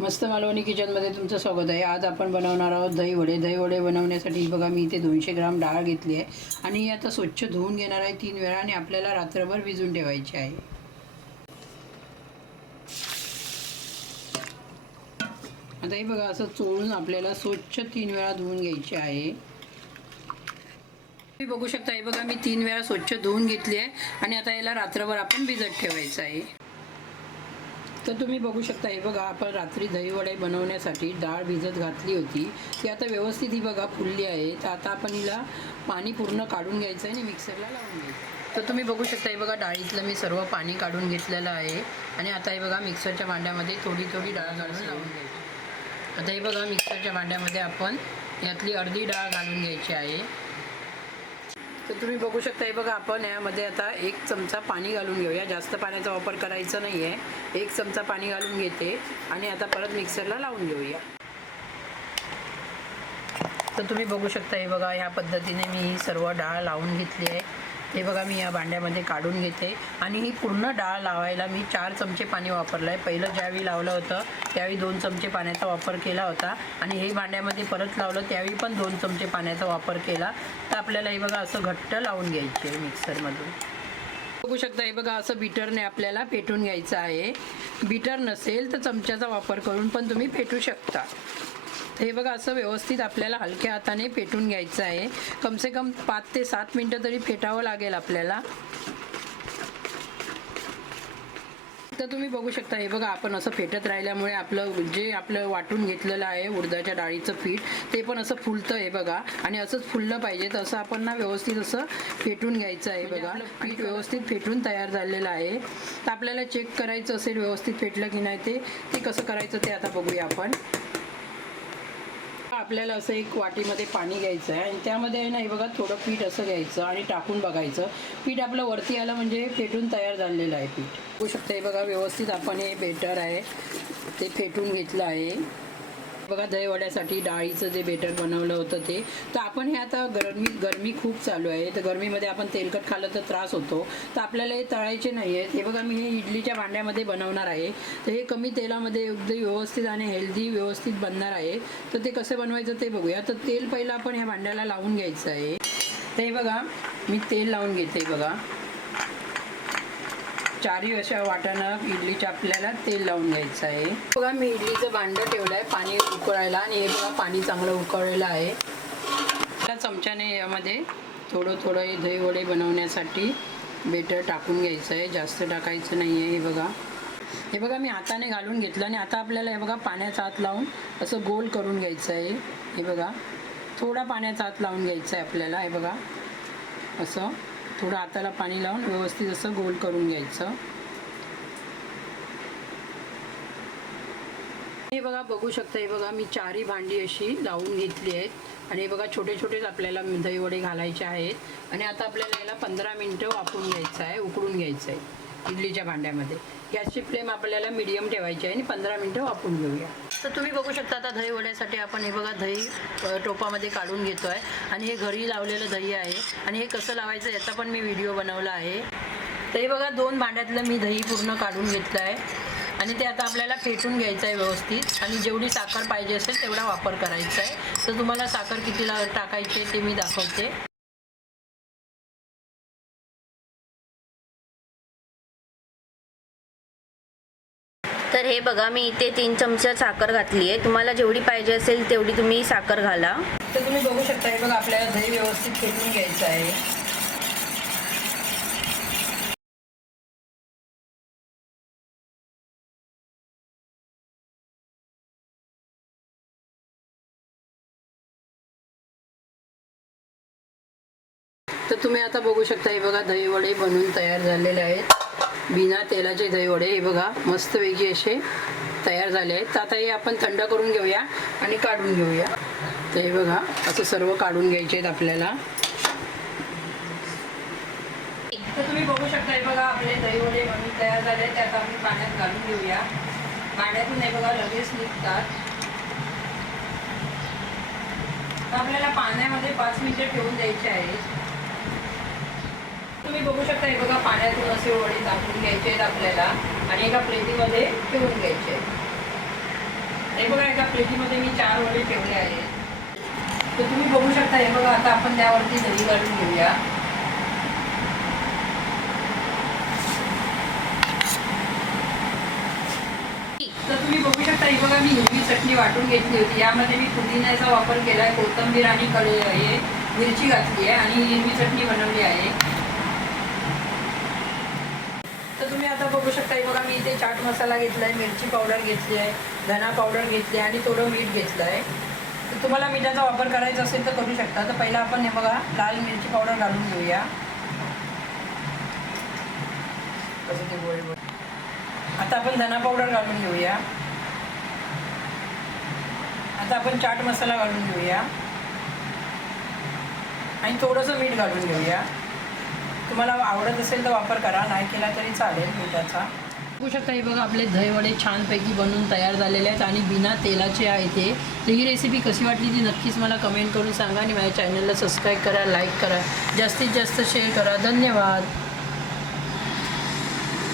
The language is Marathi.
मस्त मालवणी किचनमध्ये तुमचं स्वागत आहे। आज आपण बनवणार आहोत दही वडे। दही वडे बनवण्यासाठी बघा मी इथे 200 ग्राम डाळ घेतली आहे आणि आता स्वच्छ धुवून घेणार आहे 3 वेळा आणि आपल्याला रात्रभर भिजवून ठेवायची आहे। आता हे बघा असं चोळून आपल्याला स्वच्छ 3 वेळा धुवून घ्यायचे आहे। तुम्ही बघू शकता हे बघा मी 3 वेळा स्वच्छ धुवून घेतली आहे आणि आता याला रात्रभर आपण भिजत ठेवायचं आहे। तर तुम्ही बघू शकता हे बघा आपण रात्री दही वडे बनवण्यासाठी डाळ भिजत घातली होती ती आता व्यवस्थित ही बघा फुलली आहे। तर आता आपण हिला पाणी पूर्ण काढून घ्यायचं आहे आणि मिक्सरला लावून घ्यायचं। तर तुम्ही बघू शकता हे बघा डाळीतलं मी सर्व पाणी काढून घेतलेलं आहे आणि आता हे बघा मिक्सरच्या भांड्यामध्ये थोडी थोडी डाळ घालून लावून घ्यायची। आता हे बघा मिक्सरच्या भांड्यामध्ये आपण यातली अर्धी डाळ घालून घ्यायची आहे। तर तुम्ही बघू शकता हे बघा आपण यामध्ये आता 1 चमचा पाणी घालून घेऊया। जास्त पाण्याचा वापर करायचा नाही आहे। 1 चमचा पाणी घालून घेते आणि आता परत मिक्सरला लावून घेऊया। तर तुम्ही बघू शकता हे बघा ह्या पद्धतीने मी ही सर्व डाळ लावून घेतली आहे। हे बघा मी या भांड्यामध्ये काढून घेते आणि ही पूर्ण डाळ लावायला मी 4 चमचे पाणी वापरलं आहे। पहिलं ज्यावेळी लावलं होतं त्यावेळी 2 चमचे पाण्याचा वापर केला होता आणि हे भांड्यामध्ये परत लावलं त्यावेळी पण 2 चमचे पाण्याचा वापर केला। तर आपल्याला हे बघा असं घट्ट लावून घ्यायचे आहे मिक्सरमधून। बघू शकता हे बघा असं बीटरने आपल्याला पेटून घ्यायचं आहे। बीटर नसेल तर चमच्याचा वापर करून पण तुम्ही पेटू शकता। हे बघा असं व्यवस्थित आपल्याला हलक्या हाताने पेटून घ्यायचं आहे। कम से कम 5 ते 7 मिनिटं तरी फेटावं लागेल आपल्याला। तर तुम्ही बघू शकता हे बघा आपण असं फेटत राहिल्यामुळे आपलं वाटून घेतलेलं आहे उडदाच्या डाळीचं पीठ ते पण असं फुलतं आहे बघा आणि असंच फुललं पाहिजे। तसं आपण ना व्यवस्थित असं फेटून घ्यायचं आहे बघा। पीठ व्यवस्थित फेटून तयार झालेलं आहे। तर आपल्याला चेक करायचं असेल व्यवस्थित फेटलं की नाही ते कसं करायचं ते आता बघूया आपण। आपल्याला असं एक वाटीमध्ये पाणी घ्यायचं आहे आणि त्यामध्ये आहे ना हे बघा थोडं पीठ असं घ्यायचं आणि टाकून बघायचं। पीठ आपलं वरती आलं म्हणजे फेटून तयार झालेलं आहे पीठ। बघू शकता हे बघा व्यवस्थित आपण हे बेटर आहे ते फेटून घेतलं आहे बघा। दही वड्यासाठी डाळीचं जे बेटर बनवलं होतं ते तर आपण हे आता गरमी खूप चालू आहे तर गरमीमध्ये आपण तेलकट खाल्लं तर त्रास होतो तर आपल्याला हे तळायचे नाही आहेत। हे बघा मी हे इडलीच्या भांड्यामध्ये बनवणार आहे तर हे कमी तेलामध्ये अगदी व्यवस्थित आणि हेल्दी व्यवस्थित बनणार आहे। तर ते कसं बनवायचं ते बघूया। तर तेल पहिलं आपण ह्या भांड्याला लावून घ्यायचं आहे। तर हे बघा मी तेल लावून घेते बघा। 4 अशा वाटाणं इडलीच्या आपल्याला तेल लावून घ्यायचं आहे। बघा मी इडलीचं भांडं ठेवलं आहे पाणी उकळायला आणि हे बघा पाणी चांगलं उकळलेलं आहे। त्या चमच्याने यामध्ये थोडं दही वडे बनवण्यासाठी बेटर टाकून घ्यायचं आहे। जास्त टाकायचं नाही आहे। हे बघा मी हाताने घालून घेतलं आणि आता आपल्याला हे बघा पाण्याचा हात लावून असं गोल करून घ्यायचं आहे। हे बघा थोडा पाण्याचा हात लावून घ्यायचं आहे आपल्याला। हे बघा असं थोडं हाताला पाणी लावून व्यवस्थित असं गोल करून घ्यायचं। हे बघा बघू शकता हे बघा मी 4 भांडी अशी लावून घेतली आहेत आणि हे बघा छोटे छोटेच आपल्याला दही वडे घालायचे आहेत आणि आता आपल्याला याला 15 मिनिटं वाफवून घ्यायचं आहे उकळून घ्यायचं आहे इडलीच्या भांड्यामध्ये। गॅसची फ्लेम आपल्याला मीडियम ठेवायची आहे आणि 15 मिनिटं वाफवून घेऊया। तर तुम्ही बघू शकता आता दही वड्यासाठी आपण हे बघा दही टोपामध्ये काढून घेतो आहे आणि हे घरी लावलेलं दही आहे आणि हे कसं लावायचं याचा पण मी व्हिडिओ बनवला आहे। तर हे बघा 2 भांड्यातलं मी दही पूर्ण काढून घेतलं आहे आणि ते आता आपल्याला फेटून घ्यायचं आहे व्यवस्थित आणि जेवढी साखर पाहिजे असेल तेवढा वापर करायचा आहे। तर तुम्हाला साखर कितीला टाकायची ते मी दाखवते। तर हे बघा मी इथे 3 चमचे साखर घातली आहे। तुम्हाला जेवढी पाहिजे असेल तेवढी तुम्ही साखर घाला। तर तुम्ही बघू शकता हे बघा आपल्याला दही व्यवस्थित फेटून घ्यायचं आहे। तर तुम्ही आता बघू शकता हे बघा दही वडे बनवून तयार झालेले आहेत। बिना तेलाचे दही वडे हे बघा मस्तपैकी असे तयार झाले आहेत। तर आता हे आपण थंड करून घेऊया आणि काढून घेऊया। तर हे बघा असं सर्व काढून घ्यायचे आहेत आपल्याला। तर तुम्ही बघू शकता हे बघा आपले दही वडे बनवून तयार झाले आहेत। ते आता आपण पाण्यात घालून घेऊया। पाण्यातून हे बघा लगेच निघतात। आपल्याला पाण्यामध्ये 5 मिनिटं ठेवून द्यायचे आहेत। तुम्ही बघू शकता हे बघा पाण्यातून असे वडे टाकून घ्यायचे आहेत आपल्याला आणि एका प्लेटीमध्ये ठेवून घ्यायचे आहेत। हे बघा एका प्लेटीमध्ये मी 4 वडे ठेवले आहेत. तर तुम्ही बघू शकता. हे बघा आता आपण त्यावरती दही घालून घेऊया. तर तुम्ही बघू शकता. ही बघा मी हिरवी चटणी वाटून घेतली होती. यामध्ये मी पुदिन्याचा वापर केला आहे, कोथिंबीर आणि हे मिरची घातली आहे आणि हिरवी चटणी बनवली आहे. तर तुम्ही आता बघू शकता. हे बघा मी इथे चाट मसाला घेतला आहे, मिरची पावडर घेतली आहे, धना पावडर घेतली आहे आणि थोडं मीठ घेतलं आहे. तर तुम्हाला मिठाचा वापर करायचा असेल तर करू शकता. तर पहिला आपण हे बघा लाल मिरची पावडर घालून घेऊया. कसं ते गोळे गोळे. आता आपण धना पावडर घालून घेऊया. आता आपण चाट मसाला घालून घेऊया आणि थोडंसं मीठ घालून घेऊया. तुम्हाला आवडत असेल तर वापर करा, नाही केला तरी चालेल मिठाचा. बघू शकता. हे बघा आपले दही वडे छानपैकी बनवून तयार झालेले आहेत आणि बिना तेलाचे आहे ते. तर ही रेसिपी कशी वाटली ती नक्कीच मला कमेंट करून सांगा आणि माझ्या चॅनलला सबस्क्राईब करा, लाईक करा, जास्तीत जास्त शेअर करा. धन्यवाद.